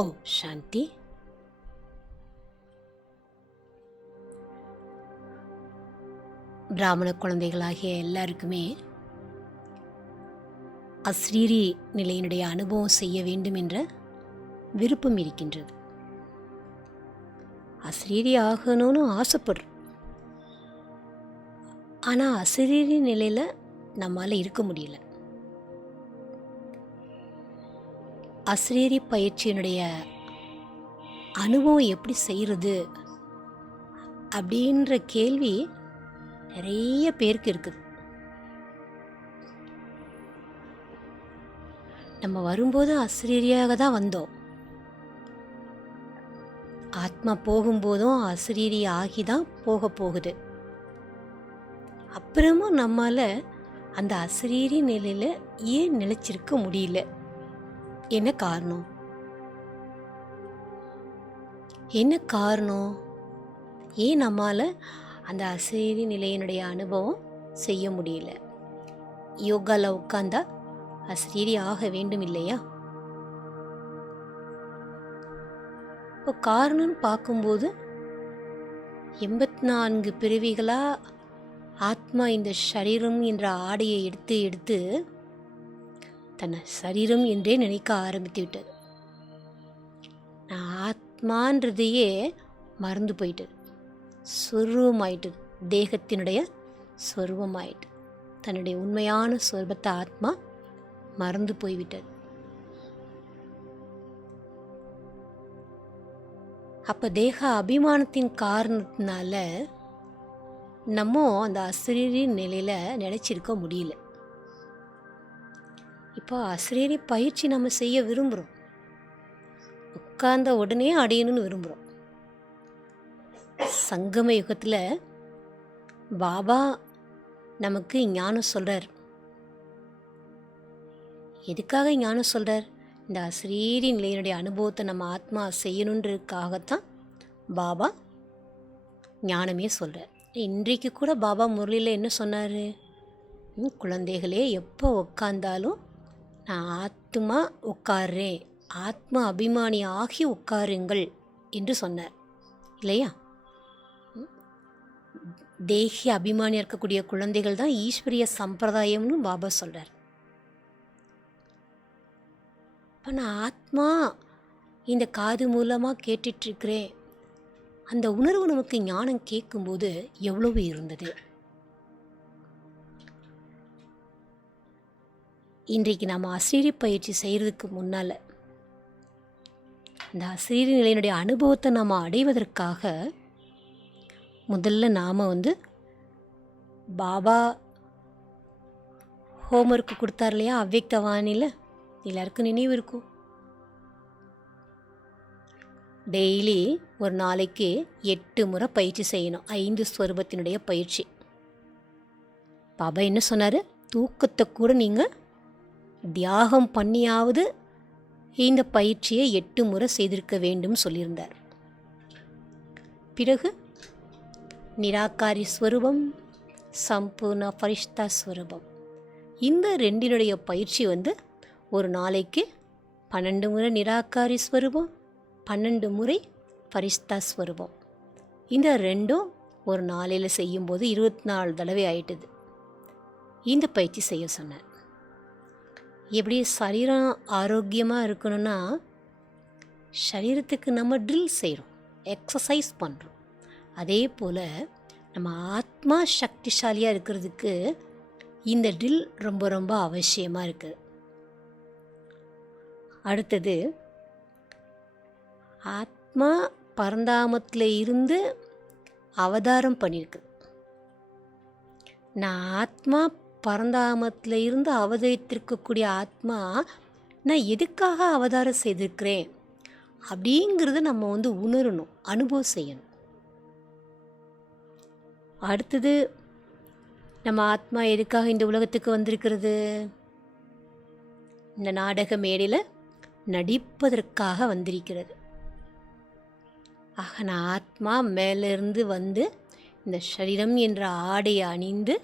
ஓம் சாந்தி. பிராமண குழந்தைகளாகிய எல்லாருக்குமே அஸ்ரீரி நிலையினுடைய அனுபவம் செய்ய வேண்டும் என்ற விருப்பம் இருக்கின்றது. அஸ்ரீரி ஆகணும்னு ஆசைப்படுறோம். ஆனால் அஸ்ரீரி நிலையில் நம்மால் இருக்க முடியல. அஸ்ரீரி பயிற்சியினுடைய அனுபவம் எப்படி செய்கிறது அப்படின்ற கேள்வி நிறைய பேருக்கு இருக்குது. நம்ம வரும்போது அஸ்ரீரியாக தான் வந்தோம். ஆத்மா போகும்போதும் அஸ்ரீரி ஆகி தான் போக போகுது. அப்புறமும் நம்மால் அந்த அஸ்ரீரி நிலையில் ஏன் நிலைச்சிருக்க முடியல? என்ன காரணம்? என்ன காரணம்? ஏன் நம்மால் அந்த அஸ்ரீரி நிலையினுடைய அனுபவம் செய்ய முடியல? யோகாவில் உட்கார்ந்தா அஸ்ரீரி ஆக வேண்டும் இல்லையா? இப்போ காரணம்னு பார்க்கும்போது 84 பிறவிகளாக ஆத்மா இந்த சரீரம் என்ற ஆடையை எடுத்து எடுத்து தன்னை சரீரம் என்றே நினைக்க ஆரம்பித்து விட்டது. நான் ஆத்மான்றதையே மறந்து போயிட்டது. ஸ்வரூபமாயிட்டது. தேகத்தினுடைய ஸ்வரூபமாயிட்டு தன்னுடைய உண்மையான ஸ்வரூபத்தை ஆத்மா மறந்து போய்விட்டது. அப்போ தேக அபிமானத்தின் காரணத்தினால நம்ம அந்த அஸ்ரீரி நிலையில் நிலைச்சிருக்க முடியல. இப்போ அஸ்ரீரி பயிற்சி நம்ம செய்ய விரும்புகிறோம். உட்கார்ந்த உடனே அடையணும்னு விரும்புகிறோம். சங்கம யுகத்தில் பாபா நமக்கு ஞானம் சொல்கிறார். எதுக்காக ஞானம் சொல்கிறார்? இந்த அஸ்ரீரி நிலையினுடைய அனுபவத்தை நம்ம ஆத்மா செய்யணுன்றதுக்காகத்தான் பாபா ஞானமே சொல்கிறார். இன்றைக்கு கூட பாபா முரளியில் என்ன சொன்னார்? குழந்தைகளே, எப்போ உட்கார்ந்தாலும் நான் ஆத்மா உட்கார்றேன், ஆத்மா அபிமானி ஆகி உட்காருங்கள் என்று சொன்னார் இல்லையா? தேகி அபிமானியாக இருக்கக்கூடிய குழந்தைகள் தான் ஈஸ்வரிய சம்பிரதாயம்னு பாபா சொல்கிறார். இப்போ நான் ஆத்மா இந்த காது மூலமாக கேட்டுட்ருக்கிறேன். அந்த உணர்வு நமக்கு ஞானம் கேட்கும்போது எவ்வளவு இருந்தது. இன்றைக்கு நாம் அஸ்ரீரி பயிற்சி செய்கிறதுக்கு முன்னால் இந்த அஸ்ரீரி நிலையினுடைய அனுபவத்தை நாம் அடைவதற்காக முதல்ல நாம் பாபா ஹோம்ஒர்க்கு கொடுத்தார் இல்லையா? அவ்யக்த வாணியில் எல்லாருக்கும் நினைவு இருக்கும். டெய்லி ஒரு நாளைக்கு 8 முறை பயிற்சி செய்யணும். 5 ஸ்வரூபத்தினுடைய பயிற்சி. பாபா என்ன சொன்னார்? தூக்கத்தை கூட நீங்கள் தியாகம் பண்ணியாவது இந்த பயிற்சியை 8 முறை செய்திருக்க வேண்டும் சொல்லியிருந்தார். பிறகு நிராகாரி ஸ்வரூபம், சம்பூர்ண ஃபரிஷ்தா ஸ்வரூபம், இந்த ரெண்டினுடைய பயிற்சி ஒரு நாளைக்கு 12 முறை நிராகாரி ஸ்வரூபம், 12 முறை ஃபரிஷ்தா ஸ்வரூபம். இந்த ரெண்டும் ஒரு நாளையில் செய்யும்போது 24 தடவை ஆயிட்டுது. இந்த பயிற்சி செய்ய சொன்னார். எப்படி சரீரம் ஆரோக்கியமாக இருக்கணும்னா சரீரத்துக்கு நம்ம ட்ரில் செய்கிறோம், எக்ஸசைஸ் பண்ணுறோம். அதே போல் நம்ம ஆத்மா சக்திசாலியாக இருக்கிறதுக்கு இந்த ட்ரில் ரொம்ப ரொம்ப அவசியமாக இருக்குது. அடுத்தது, ஆத்மா பரந்தாமத்தில் இருந்து அவதாரம் பண்ணியிருக்கு. நான் ஆத்மா பரந்தாமத்தில் இருந்து அவதரித்திருக்கக்கூடிய ஆத்மா, நான் எதுக்காக அவதாரம் செய்திருக்கிறேன் அப்படிங்கிறத நம்ம உணரணும், அனுபவம் செய்யணும். அடுத்தது, நம்ம ஆத்மா எதுக்காக இந்த உலகத்துக்கு வந்திருக்கிறது? இந்த நாடக மேடையில் நடிப்பதற்காக வந்திருக்கிறது. ஆக நான் ஆத்மா மேலிருந்து இந்த சரீரம் என்ற ஆடையை அணிந்து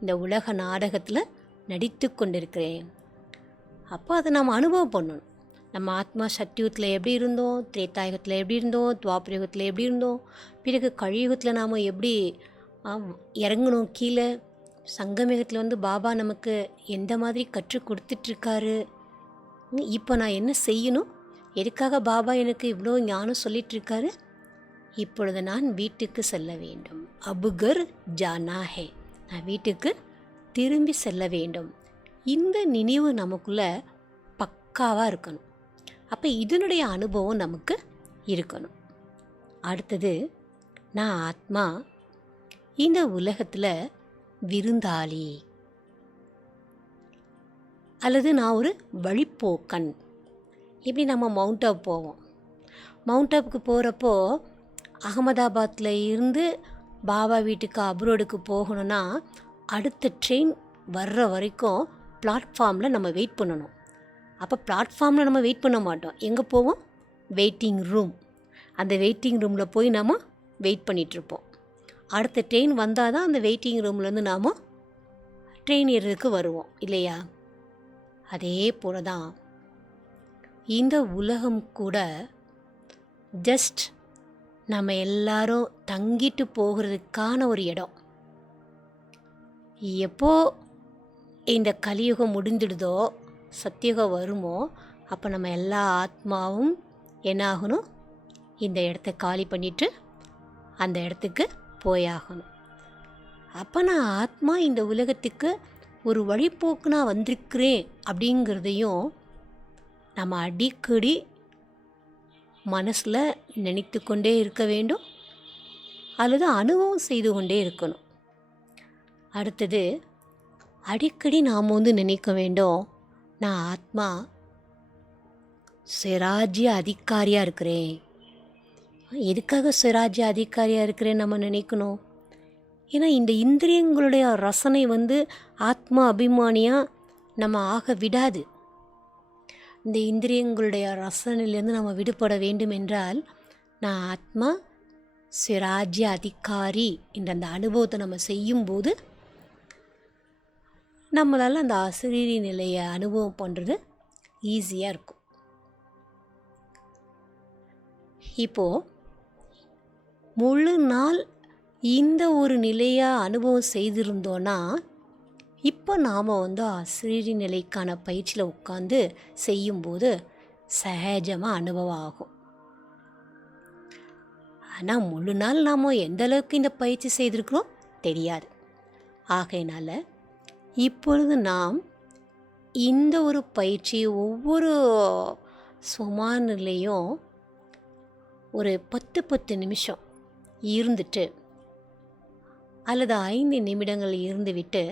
இந்த உலக நாடகத்தில் நடித்து கொண்டிருக்கிறேன். அப்போ அதை நாம் அனுபவம் பண்ணணும். நம்ம ஆத்மா சத்தியுகத்தில் எப்படி இருந்தோம், திரேதாயுகத்தில் எப்படி இருந்தோம், துவாபரயுகத்தில் எப்படி இருந்தோம், பிறகு கலியுகத்தில் நாம் எப்படி இறங்கணும் கீழே, சங்கமயுகத்தில் வந்து பாபா நமக்கு எந்த மாதிரி கற்றுக் கொடுத்துட்ருக்காரு, இப்போ நான் என்ன செய்யணும், எதுக்காக பாபா எனக்கு இவ்வளோ ஞானம் சொல்லிகிட்ருக்காரு, இப்பொழுது நான் வீட்டுக்கு செல்ல வேண்டும். அபுகர் ஜானா ஹே, நான் வீட்டுக்கு திரும்பி செல்ல வேண்டும். இந்த நினைவு நமக்குள்ளே பக்காவாக இருக்கணும். அப்போ இதனுடைய அனுபவம் நமக்கு இருக்கணும். அடுத்தது, நான் ஆத்மா இந்த உலகத்தில் விருந்தாளி அல்லது நான் ஒரு வழிப்போக்கன். இப்படி நம்ம மவுண்ட் ஆப் போவோம். மவுண்ட் ஆப்புக்கு போகிறப்போ அகமதாபாத்தில் இருந்து பாபா வீட்டுக்கு அப்ரோடுக்கு போகணுன்னா அடுத்த ட்ரெயின் வர்ற வரைக்கும் பிளாட்ஃபார்மில் நம்ம வெயிட் பண்ணணும். அப்போ பிளாட்ஃபார்மில் நம்ம வெயிட் பண்ண மாட்டோம். எங்கே போவோம்? Waiting room. அந்த வெயிட்டிங் ரூமில் போய் நாம் வெயிட் பண்ணிகிட்ருப்போம். அடுத்த ட்ரெயின் வந்தால் தான் அந்த வெயிட்டிங் ரூம்லேருந்து நாம் ட்ரெயின் ஏறதுக்கு வருவோம் இல்லையா? அதே போல தான் இந்த உலகம் கூட ஜஸ்ட் நம்ம எல்லாரும் தங்கிட்டு போகிறதுக்கான ஒரு இடம். எப்போ இந்த கலியுகம் முடிந்துடுதோ, சத்தியுகம் வருமோ, அப்போ நம்ம எல்லா ஆத்மாவும் என்ன ஆகணும்? இந்த இடத்த காலி பண்ணிவிட்டு அந்த இடத்துக்கு போயாகணும். அப்போ நான் ஆத்மா இந்த உலகத்துக்கு ஒரு வழிபோக்கு நான் வந்திருக்கிறேன் அப்படிங்கிறதையும் நம்ம அடிக்கடி மனசில் நினைத்து கொண்டே இருக்க வேண்டும், அல்லது அனுபவம் செய்து கொண்டே இருக்கணும். அடுத்தது, அடிக்கடி நாம் வந்து நினைக்க வேண்டும், நான் ஆத்மா சுயராஜ்ய அதிகாரியாக இருக்கிறேன். எதுக்காக சுயராஜ்ய அதிகாரியாக இருக்கிறேன்னு நம்ம நினைக்கணும்? ஏன்னா இந்த இந்திரியங்களுடைய ரசனை வந்து ஆத்மா அபிமானியாக நம்ம ஆக விடாது. இந்த இந்திரியங்களுடைய ரசனையிலேருந்து நம்ம விடுபட வேண்டும் என்றால், நான் ஆத்மா சுயராஜ்ய அதிகாரி என்ற அந்த அனுபவத்தை நம்ம செய்யும்போது நம்மளால் அந்த அசரீரி நிலையை அனுபவம் பண்ணுறது ஈஸியாக இருக்கும். இப்போது முழு நாள் இந்த ஒரு நிலையாக அனுபவம் செய்திருந்தோன்னா, இப்போ நாம் வந்து அசரீரி நிலைக்கான பயிற்சியில் உட்காந்து செய்யும்போது சகஜமாக அனுபவம் ஆகும். ஆனால் முழு நாள் நாம் எந்த அளவுக்கு இந்த பயிற்சி செய்திருக்கிறோம் தெரியாது. ஆகையினால் இப்பொழுது நாம் இந்த ஒரு பயிற்சி ஒவ்வொரு சுமான நிலையும் ஒரு 10 நிமிஷம் இருந்துட்டு அல்லது 5 நிமிடங்கள் இருந்துவிட்டு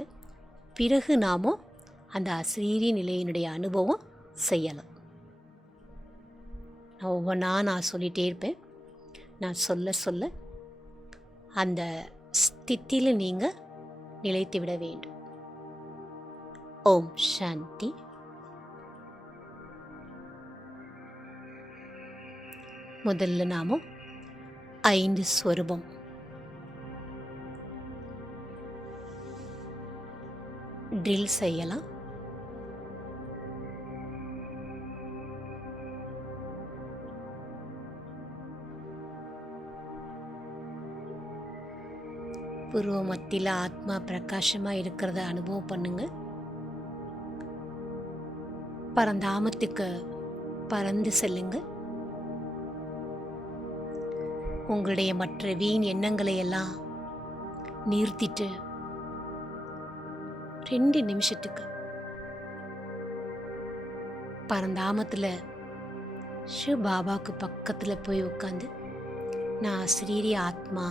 பிறகு நாம் அந்த அசரீரி நிலையினுடைய அனுபவம் செய்யலாம். நான் ஒவ்வொன்றா நான் சொல்லிகிட்டே இருப்பேன். நான் சொல்ல சொல்ல அந்த ஸ்தித்தியில் நீங்கள் நிலைத்து விட வேண்டும். ஓம் சாந்தி. முதல்ல நாம் 5 ஸ்வரூபம் ட்ரில் செய்யலாம். பூர்வ மத்தியில் ஆத்மா பிரகாசமாக இருக்கிறத அனுபவம் பண்ணுங்க. பரந்தாமத்துக்கு பறந்து செல்லுங்க. உங்களுடைய மற்ற வீண் எண்ணங்களை எல்லாம் நிறுத்திட்டு 2 நிமிஷத்துக்கு பரந்தாமத்தில் பாபாவுக்கு பக்கத்தில் போய் உட்காந்து நான் அசரீரி ஆத்மா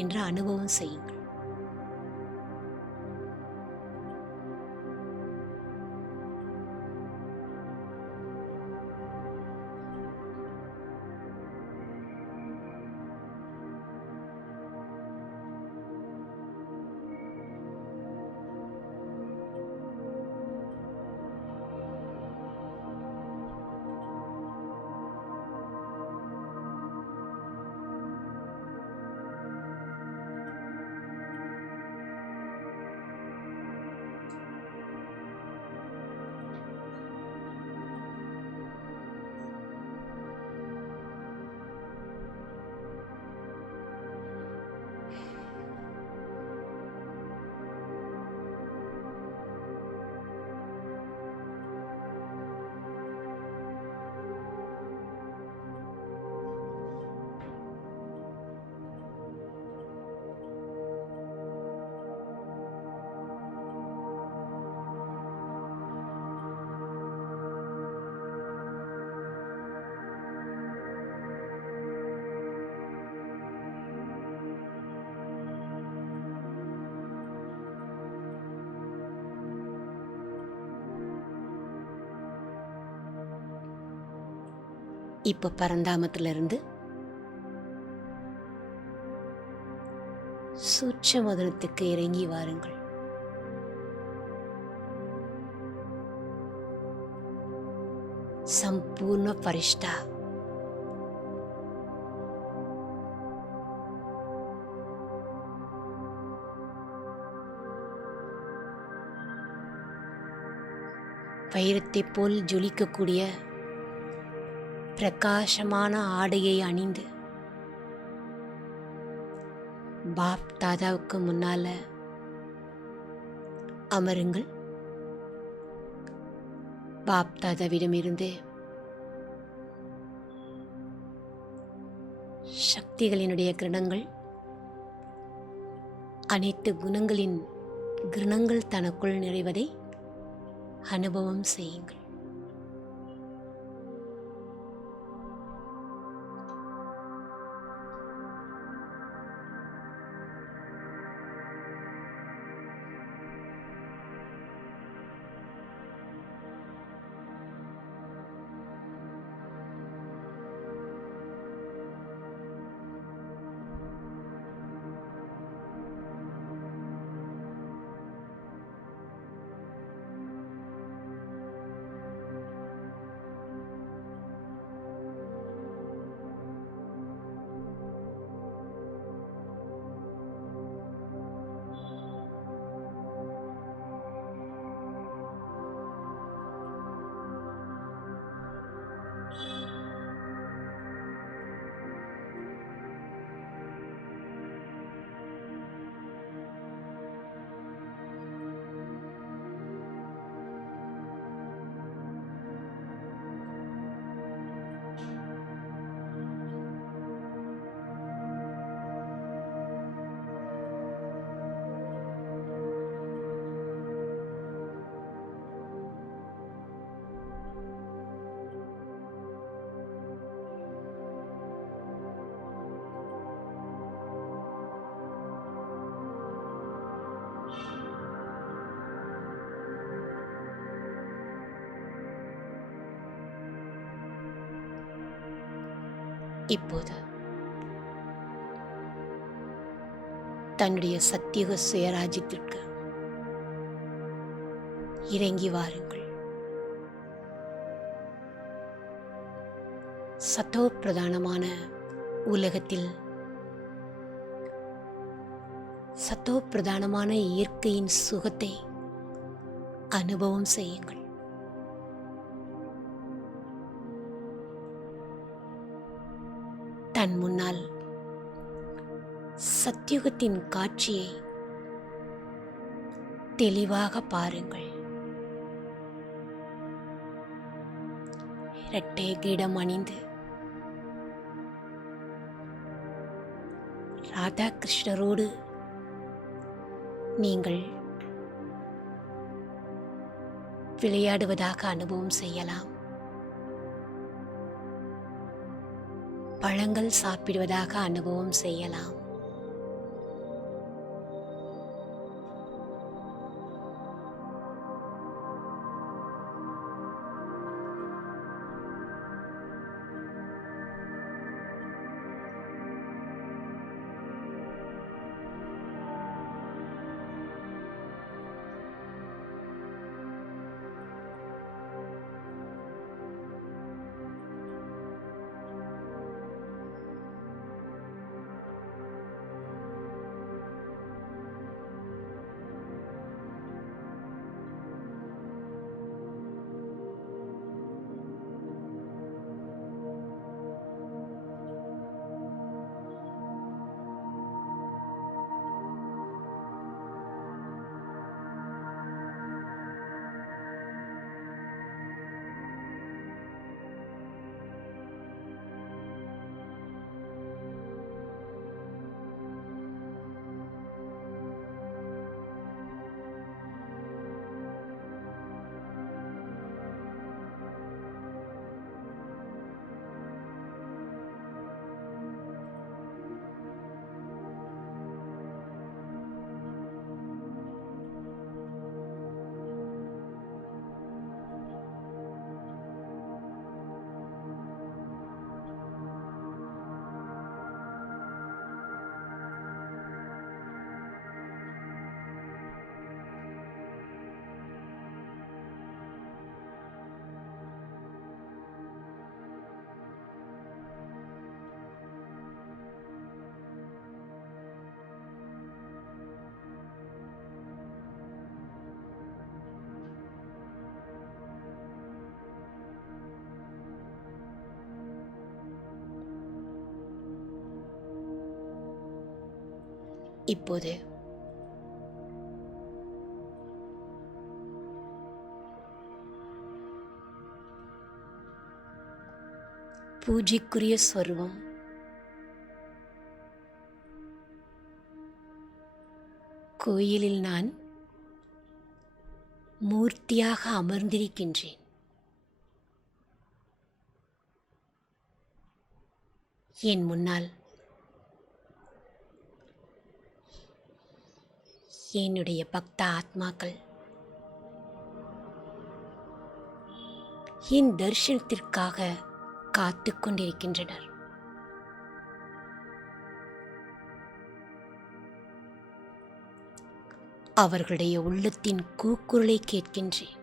என்ற அனுபவம் செய்யுங்கள். இப்போ பரந்தாமத்திலிருந்து சூட்சமதனத்துக்கு இறங்கி வாருங்கள். சம்பூர்ண பரிஷ்டா வைரத்தை போல் ஜொலிக்கக்கூடிய பிரகாசமான ஆடையை அணிந்து பாப் தாதாவுக்கு முன்னால அமருங்கள். பாப் தாதாவிடமிருந்து சக்திகளினுடைய கிரணங்கள், அனைத்து குணங்களின் கிரணங்கள் தனக்குள் நிறைவதை அனுபவம் செய்யுங்கள். இப்போது தன்னுடைய சத்தியுக சுயராஜ்யத்திற்கு இறங்கி வாருங்கள். சத்தோ பிரதானமான உலகத்தில் சத்தோ பிரதானமான இயற்கையின் சுகத்தை அனுபவம் செய்யுங்கள். தன் முன்னால் சத்தியுகத்தின் காட்சியை தெளிவாக பாருங்கள். இரட்டை கிரீடம் அணிந்து ராதா கிருஷ்ணரோடு நீங்கள் விளையாடுவதாக அனுபவம் செய்யலாம். பழங்கள் சாப்பிடுவதாக அனுபவம் செய்யலாம். இப்போது பூஜைக்குரிய ஸ்வரூபம் கோயிலில் நான் மூர்த்தியாக அமர்ந்திருக்கின்றேன். என் முன்னால் என்னுடைய பக்த ஆத்மாக்கள் என் தரிசனத்திற்காக காத்து கொண்டிருக்கின்றனர். அவர்களுடைய உள்ளத்தின் கூக்குரலை கேட்கின்றேன்.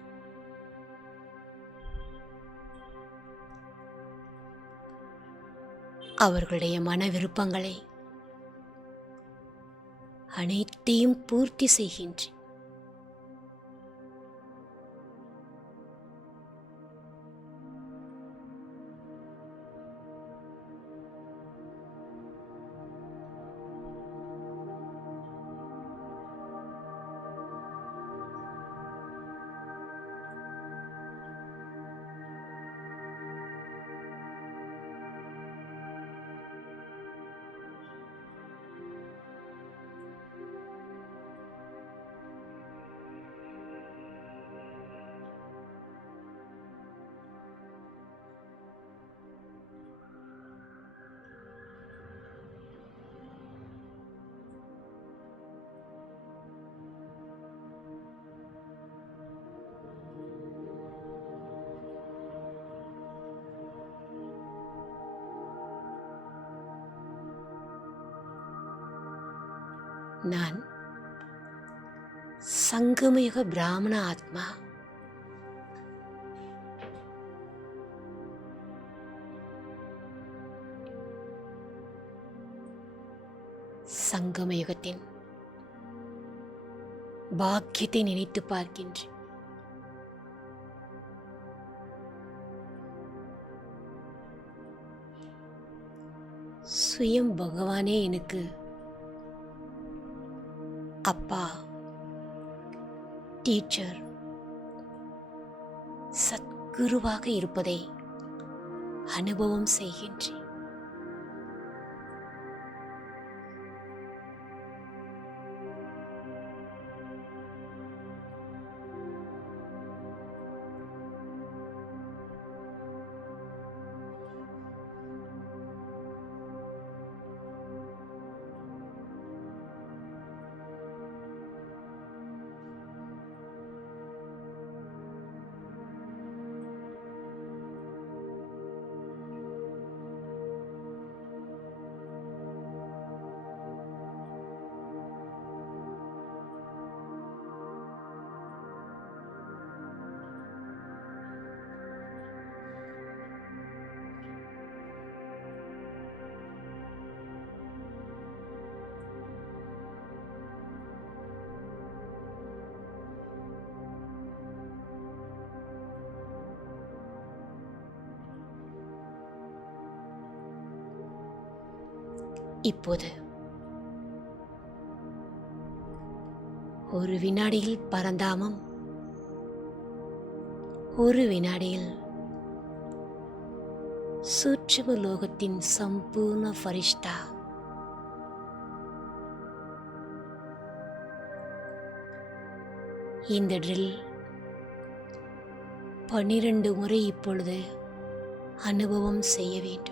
அவர்களுடைய மன விருப்பங்களை அனைத்தையும் பூர்த்தி செய்கின்றேன். நான் சங்கமயுக பிராமண ஆத்மா. சங்கமயுகத்தின் பாக்கியத்தை நினைத்து பார்க்கின்றேன். சுயம் பகவானே எனக்கு அப்பா, டீச்சர், சத்குருவாக இருப்பதை அனுபவம் செய்கின்றேன். இப்போது ஒரு வினாடியில் பரந்தாமம், ஒரு வினாடியில் சூட்சும லோகத்தின் சம்பூர்ண ஃபரிஷ்தா இந்த ட்ரில் 12 முறை இப்பொழுது அனுபவம் செய்ய வேண்டும்.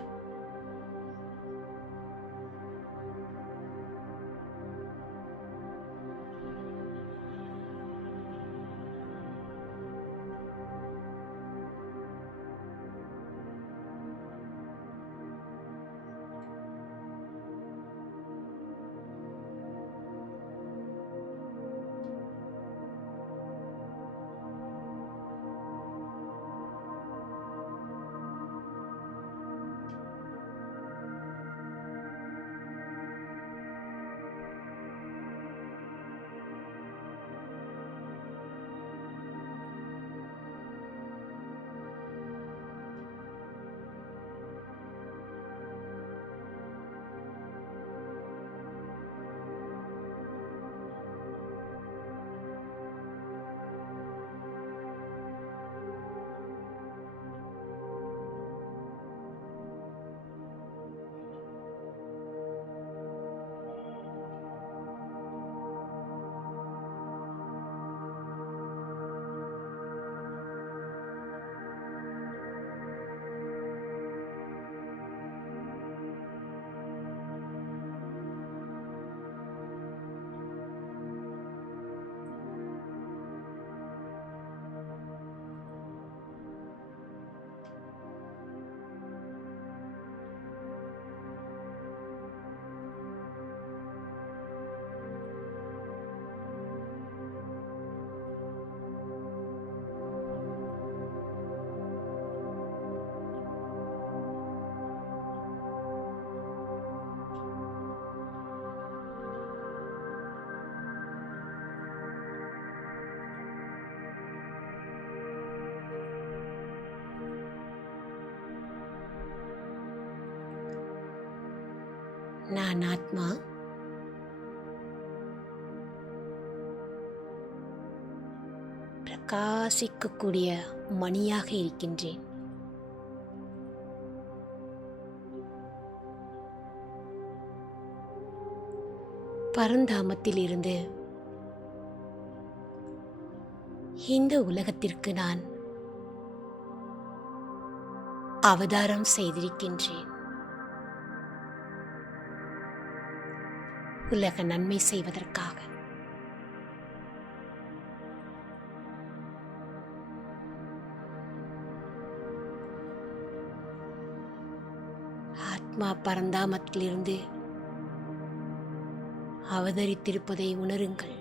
நான் ஆத்மா பிரகாசிக்கக்கூடிய மணியாக இருக்கின்றேன். பரந்தாமத்தில் இருந்து இந்த உலகத்திற்கு நான் அவதாரம் செய்திருக்கின்றேன். உலக நன்மை செய்வதற்காக. ஆத்மா பரந்தாமத்திலிருந்து அவதரித்திருப்பதை உணருங்கள்.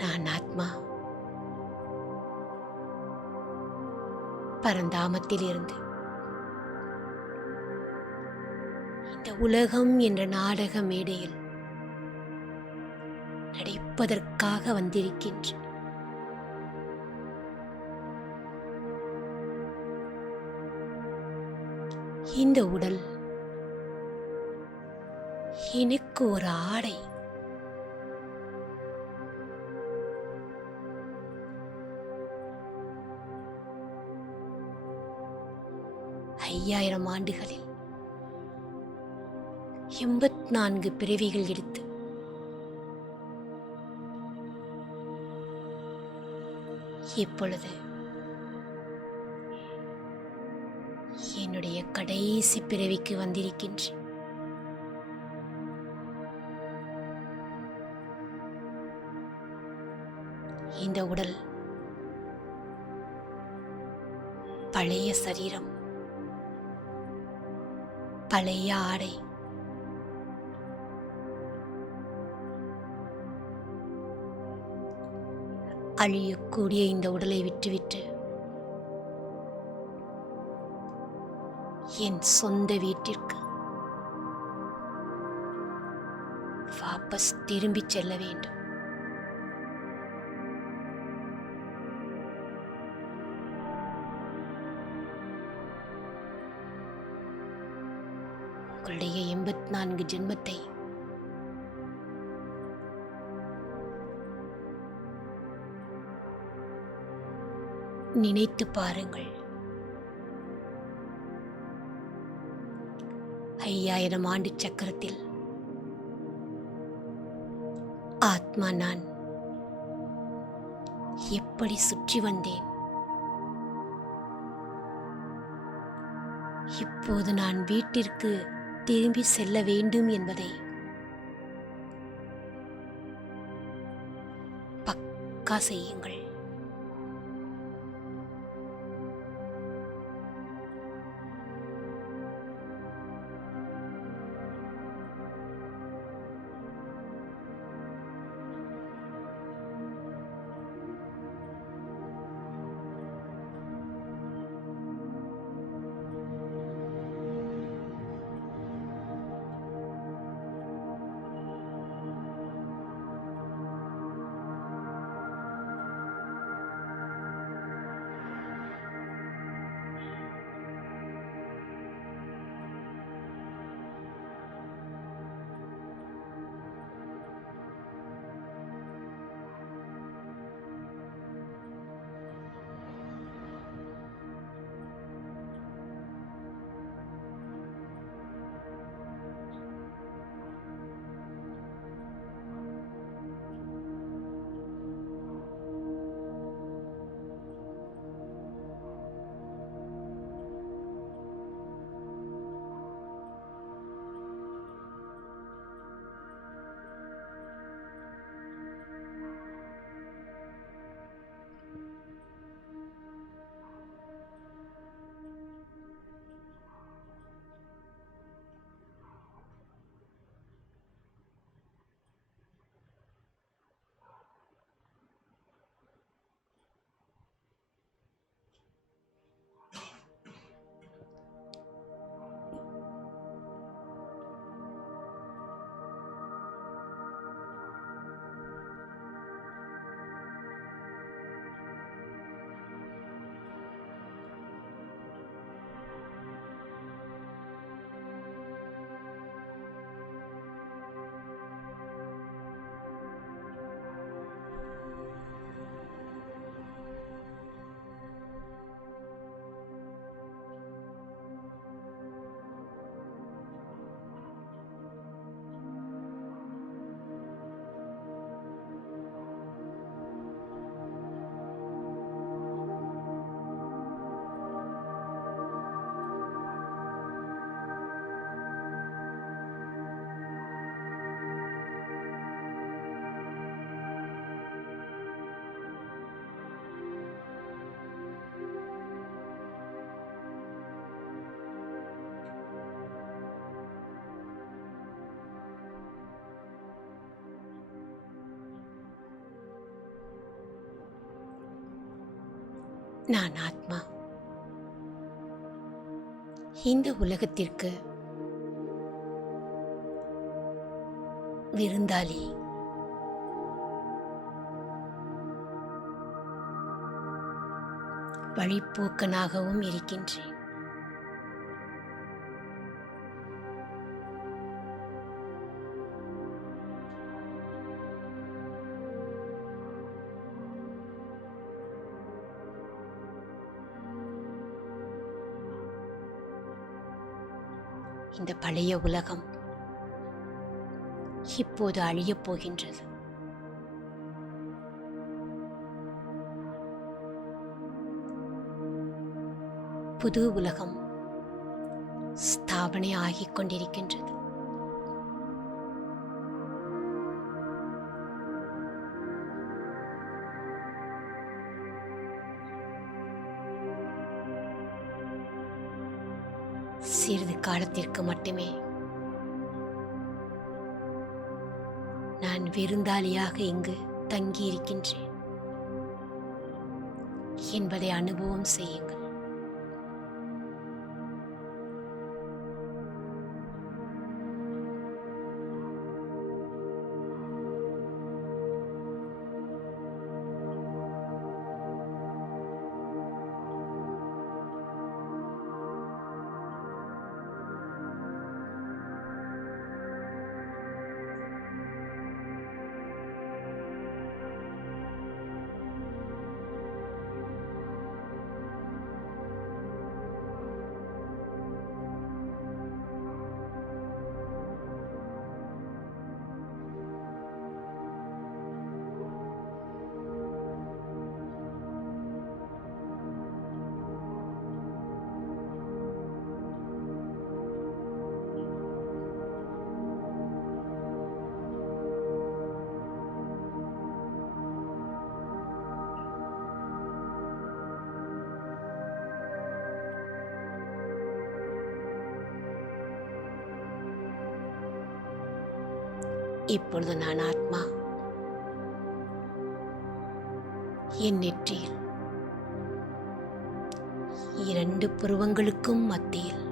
நான் ஆத்மா பரந்தாமத்தில் இருந்து இந்த உலகம் என்ற நாடக மேடையில் நடிப்பதற்காக வந்திருக்கின்றேன். இந்த உடல் எனக்கு ஒரு ஆடை. ஐயாயிரம் ஆண்டுகளில் 84 பிறவிகள் எடுத்து இப்பொழுது என்னுடைய கடைசி பிறவிக்கு வந்திருக்கின்றேன். இந்த உடல் பழைய சரீரம், பழைய ஆடை. அழியக்கூடிய இந்த உடலை விட்டுவிட்டு என் சொந்த வீட்டிற்கு வாபஸ் திரும்பிச் செல்ல வேண்டும். உங்களுடைய 84 ஜென்மத்தை நினைத்து பாருங்கள். 5000 ஆண்டு சக்கரத்தில் ஆத்மா நான் எப்படி சுற்றி வந்தேன். இப்போது நான் வீட்டிற்கு திரும்பி செல்ல வேண்டும் என்பதை பக்கா செய்யுங்கள். நான் ஆத்மா. இந்த உலகத்திற்கு விருந்தாளி. வழிப்போக்கனாகவும் இருக்கின்றேன். இந்த பழைய உலகம் இப்போது அழியப் போகின்றது. புது உலகம் ஸ்தாபனை ஆகிக் கொண்டிருக்கின்றது. சிறிது காலத்திற்கு மட்டுமே நான் விருந்தாளியாக இங்கு தங்கியிருக்கின்றேன் என்பதை அனுபவம் செய்யுங்கள். இப்பொழுது நான் ஆத்மா. என் நெற்றியில் 2 புருவங்களுக்கும் மத்தியில்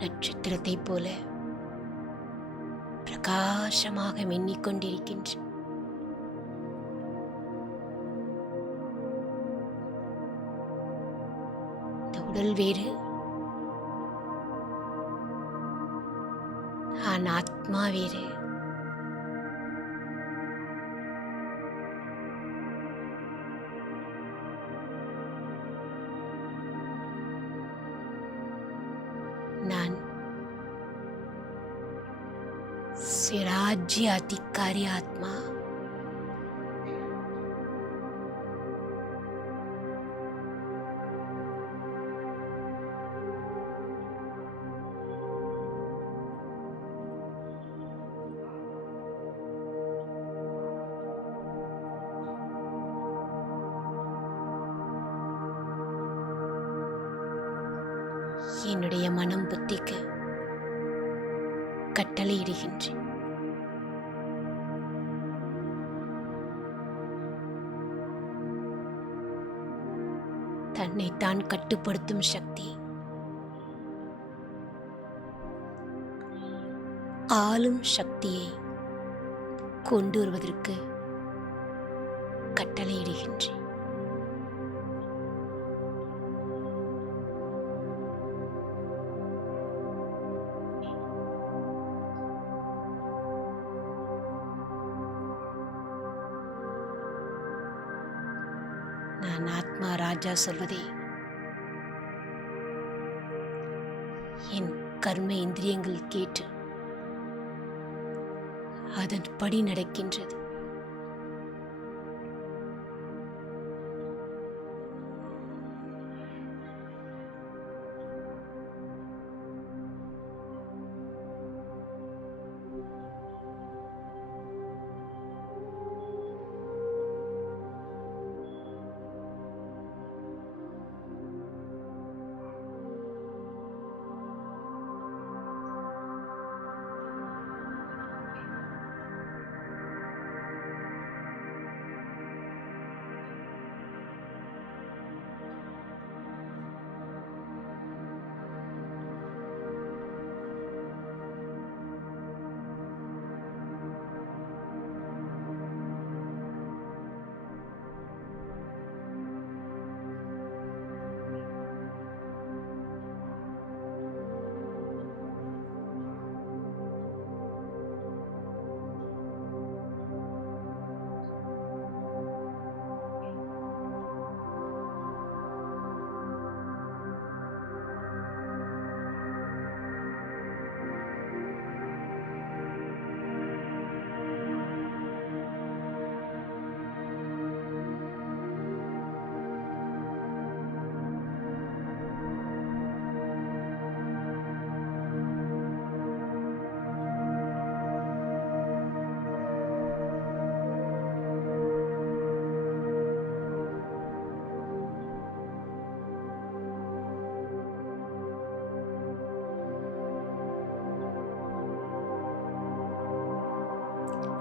நட்சத்திரத்தைப் போல பிரகாசமாக மின்னிக் கொண்டிருக்கின்றேன். இந்த உடல் வேறு, நான் ஆத்மா வேறு. நான் ஸ்வராஜ்ய அதிகாரி ஆத்மா. என்னுடைய மனம் புத்திக்கு கட்டளையிடுகின்றேன். தன்னைத்தான் கட்டுப்படுத்தும் சக்தி, ஆளும் சக்தியை கொண்டு வருவதற்கு கட்டளையிடுகின்றேன். நான் ஆத்மா ராஜா சொல்வதை என் கர்ம இந்திரியங்கள் கேட்டு அதன்படி நடக்கின்றது.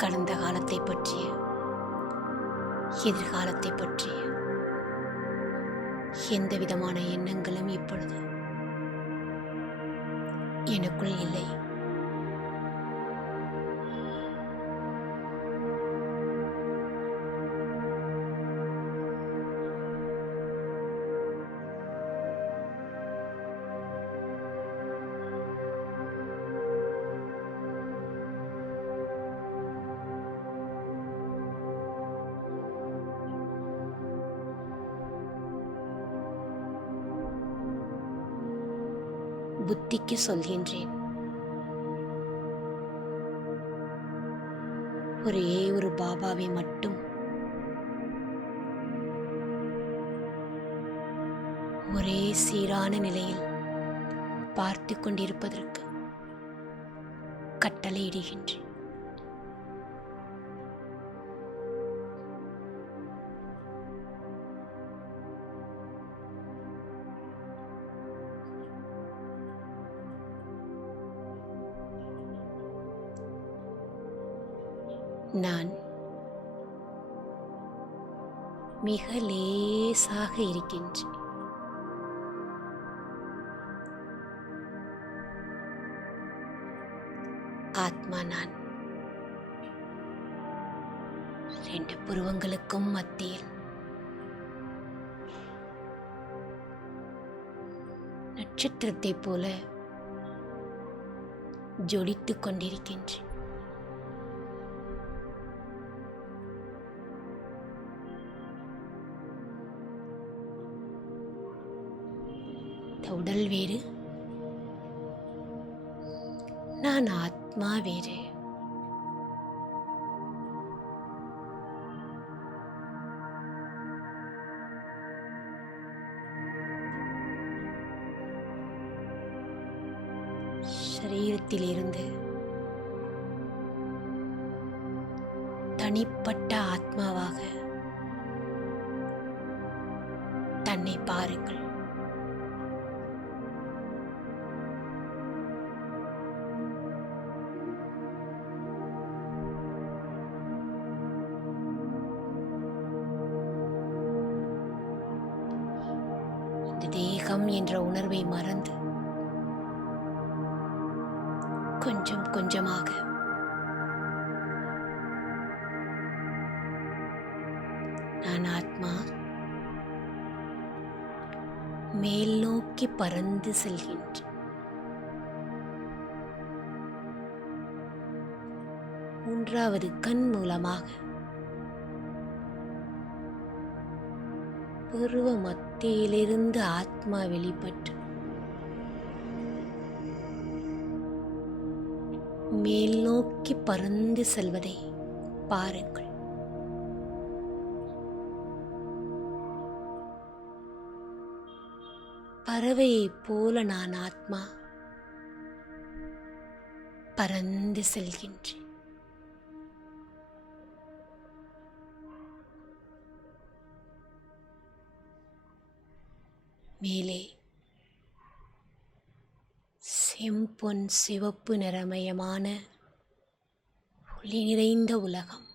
கடந்த காலத்தை பற்றிய, எதிர்காலத்தை பற்றிய எந்த விதமான எண்ணங்களும் இப்பொழுது எனக்குள் இல்லை. புத்திக்கு சொல்கின்றேன், ஒரே ஒரு பாபாவை மட்டும் ஒரே சீரான நிலையில் பார்த்து கொண்டிருப்பதற்கு கட்டளையிடுகின்றேன். நான் மிக லேசாக இருக்கின்றேன். ஆத்மா நான் 2 புருவங்களுக்கும் மத்தியில் நட்சத்திரத்தைப் போல ஜொலித்துக் கொண்டிருக்கின்றேன். உடல் வேறு, நான் ஆத்மா வேறு. சரீரத்திலிருந்து தனிப்பட்ட ஆத்மாவாக தன்னை பாருங்கள். தேகம் என்ற உணர்வை மறந்து கொஞ்சம் கொஞ்சமாக நான் ஆத்மா மேல் நோக்கி பறந்து செல்கின்றேன். மூன்றாவது கண் மூலமாக புருவ மத்தியிலிருந்து ஆத்மா வெளிப்பட்டு மேல் நோக்கி பறந்து செல்வதை பாருங்கள். பறவையைப் போல நான் ஆத்மா பறந்து செல்கின்றேன். மேலே செம்பொன் சிவப்பு நிறமயமான ஒளி நிறைந்த உலகம்.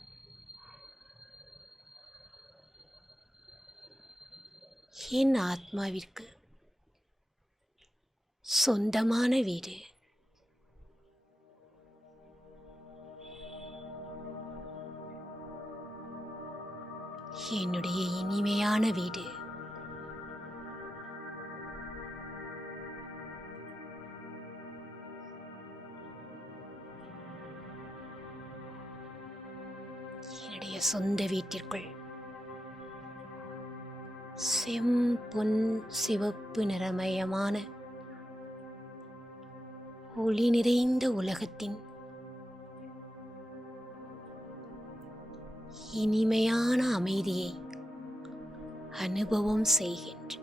என் ஆத்மாவிற்கு சொந்தமான வீடு. என்னுடைய இனிமையான வீடு. என்னுடைய சொந்த வீட்டிற்குள் செம்பொன் சிவப்பு நிறமயமான ஒளி நிறைந்த உலகத்தின் இனிமையான அமைதியை அனுபவம் செய்கின்றேன்.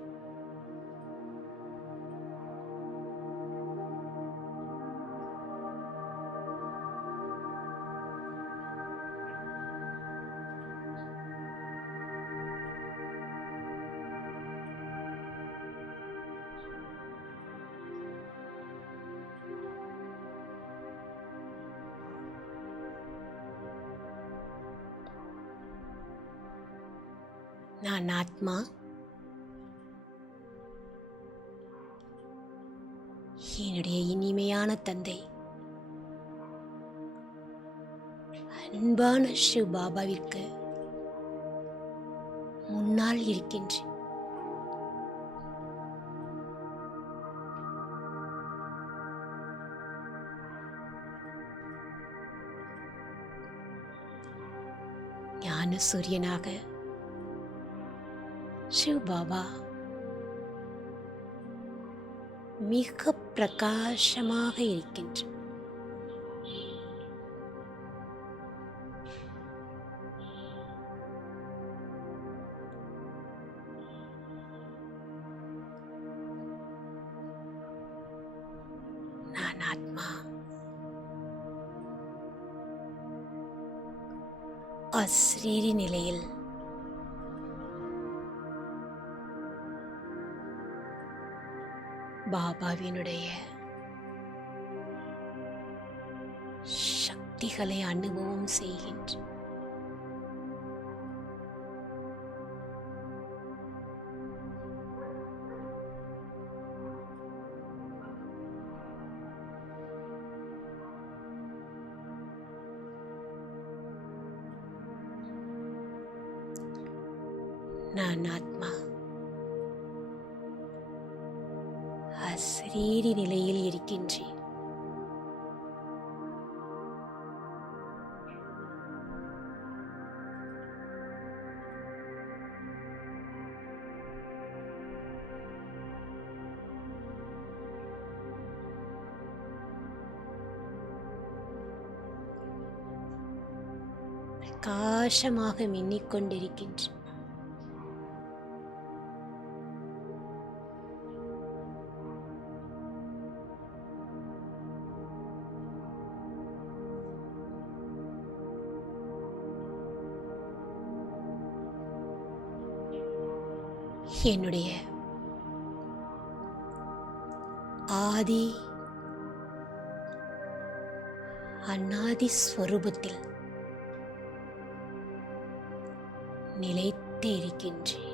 நான் ஆத்மா. என்னுடைய இனிமையான தந்தை அன்பான சிவ பாபாவிற்கு முன்னால் இருக்கின்றேன். ஞான சூரியனாக சிவ பாபா மிக பிரகாசமாக இருக்கின்ற நான் ஆத்மா. அஸ்ரீரி நிலையில் பாபாவினுடைய சக்திகளை அனுபவம் செய்கின்ற நான் ஆத்மா அசரீரி நிலையில் இருக்கின்றேன். பிரகாசமாக மின்னிக்கொண்டிருக்கின்றேன். என்னுடைய ஆதி அநாதி ஸ்வரூபத்தில் நிலைத்து இருக்கின்றேன்.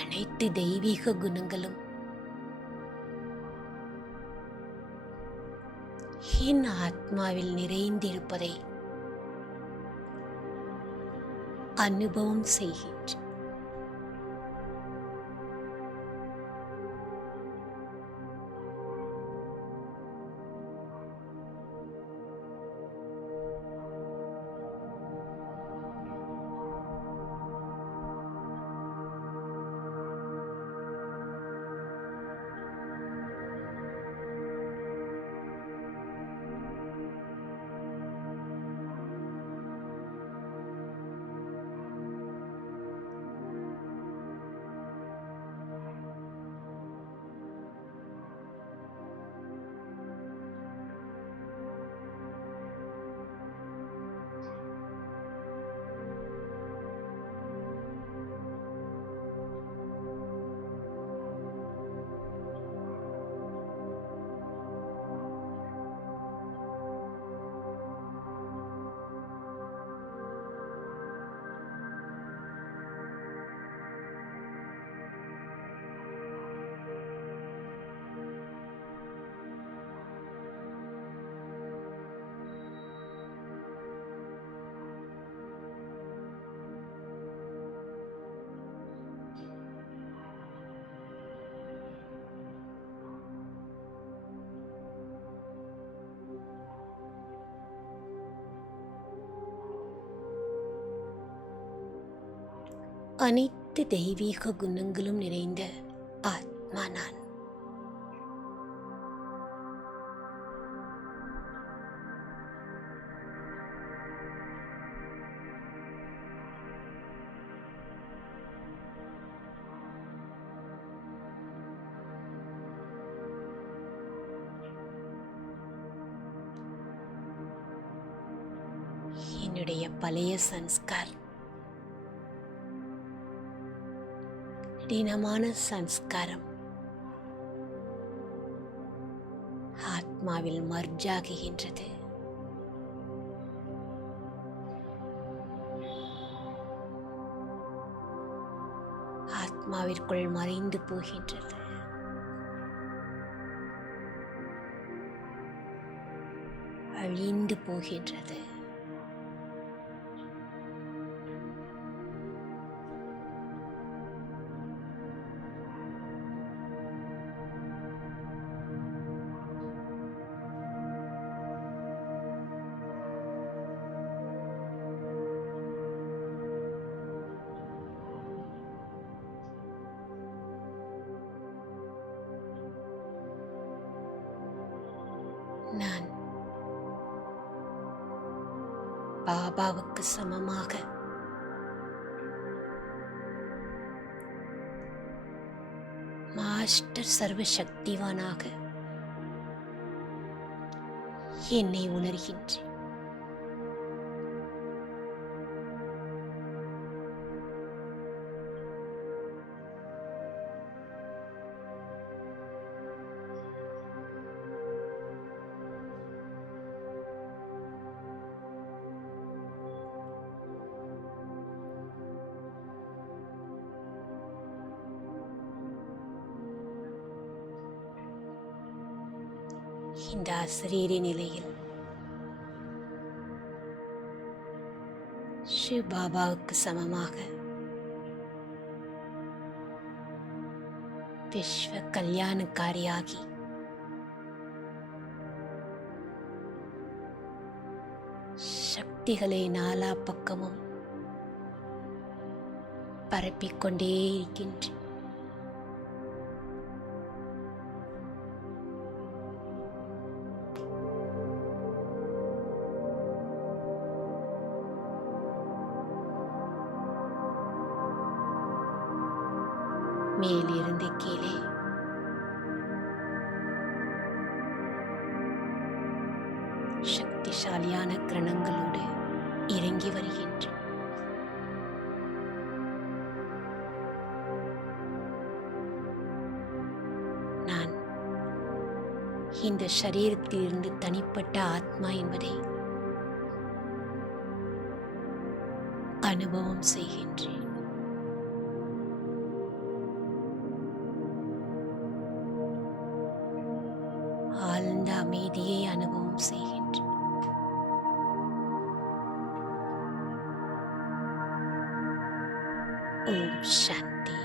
அனைத்து தெய்வீக குணங்களும் என் ஆத்மாவில் நிறைந்திருப்பதை அனுபவம் செய்கின்றேன். அனைத்து தெய்வீக குணங்களும் நிறைந்த ஆத்மா நான். என்னுடைய பழைய சன்ஸ்கார், கடினமான சன்ஸ்காரம் ஆத்மாவில் மர்ஜாகுகின்றது. ஆத்மாவிற்குள் மறைந்து போகின்றது. அழிந்து போகின்றது. நான் பாபாவுக்கு சமமாக மாஸ்டர் சர்வசக்திவானாக என்னை உணர்கின்றேன். இந்த அசரீரி நிலையில் சிவ் பாபாவுக்கு சமமாக விஸ்வ கல்யாணக்காரியாகி சக்திகளை நாலா பக்கமும் பரப்பிக்கொண்டே இருக்கின்றேன். மேலிருந்து கீழே சக்திசாலியான கிரணங்களோடு இறங்கி வருகின்றேன். நான் இந்த சரீரத்திலிருந்து தனிப்பட்ட ஆத்மா என்பதை அனுபவம் செய்கின்றேன். ஆழ்ந்த அமைதியை அனுபவம் செய்கின்றேன். ஓம் சாந்தி.